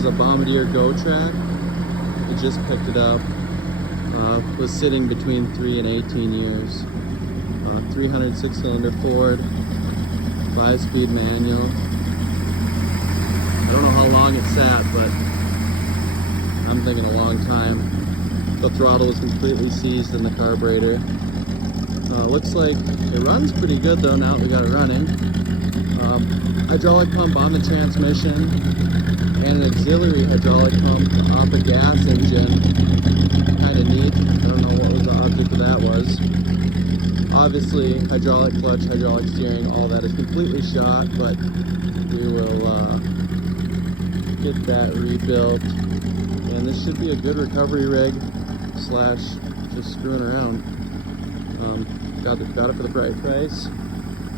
is a Bombardier Go Track. I just picked it up. Was sitting between 3 and 18 years. 306 cylinder Ford, 5-speed manual. I don't know how long it sat, but I'm thinking a long time. The throttle was completely seized in the carburetor. Looks like it runs pretty good though now that we got it running. Hydraulic pump on the transmission and an auxiliary hydraulic pump off a gas engine. Kind of neat. I don't know what was the object of that was. Obviously, hydraulic clutch, hydraulic steering, all that is completely shot, but we will get that rebuilt. And this should be a good recovery rig slash just screwing around. Got it for the right price.